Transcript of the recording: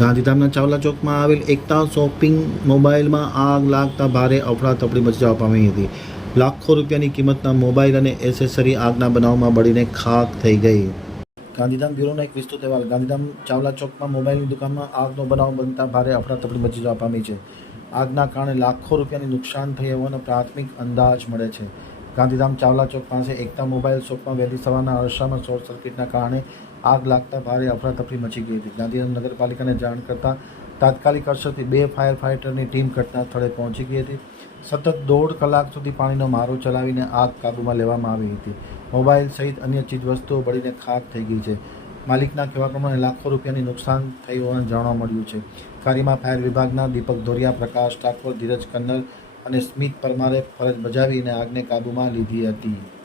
ગાંધીધામના ચાવલા ચોકમાં આવેલ એકતા શોપિંગ મોબાઈલમાં આગ લાગતા ભારે અફડાતફડી મચવા પામી હતી. લાખો રૂપિયાની કિંમતના મોબાઈલ અને એસેસરી આગના બનાવમાં બળીને ખાક થઈ ગઈ. ગાંધીધામ બ્યુરોનો એક વિસ્તૃત અહેવાલ. ગાંધીધામ ચાવલા ચોકમાં મોબાઈલની દુકાનમાં આગનો બનાવ બનતા ભારે અફડાતફડી મચી જવા પામી છે. આગના કારણે લાખો રૂપિયાની નુકસાન થઈ હોવાનો પ્રાથમિક અંદાજ મળે છે. ગાંધીધામ ચાવલા ચોક પાસે એકતા મોબાઈલ શોપમાં વહેલી સવારના અરસામાં શોર્ટ સર્કિટના કારણે આગ લાગતા ભારે અફરાતફરી મચી ગઈ હતી. ગાંધીધામ નગરપાલિકાને જાણ કરતાં તાત્કાલિક અસરથી બે ફાયર ફાઇટરની ટીમ ઘટના સ્થળે પહોંચી ગઈ હતી. સતત દોઢ કલાક સુધી પાણીનો મારો ચલાવીને આગ કાબૂમાં લેવામાં આવી હતી. મોબાઈલ સહિત અન્ય ચીજવસ્તુઓ બળીને ખાક થઈ ગઈ છે. માલિકના કહેવા પ્રમાણે લાખો રૂપિયાની નુકસાન થઈ હોવાનું જાણવા મળ્યું છે. કાર્યમાં ફાયર વિભાગના દીપક ધોરિયા, પ્રકાશ ઠાકોર, ધીરજ કન્નર અને સ્મિત પરમારે ફરજ બજાવીને આગને કાબૂમાં લીધી હતી.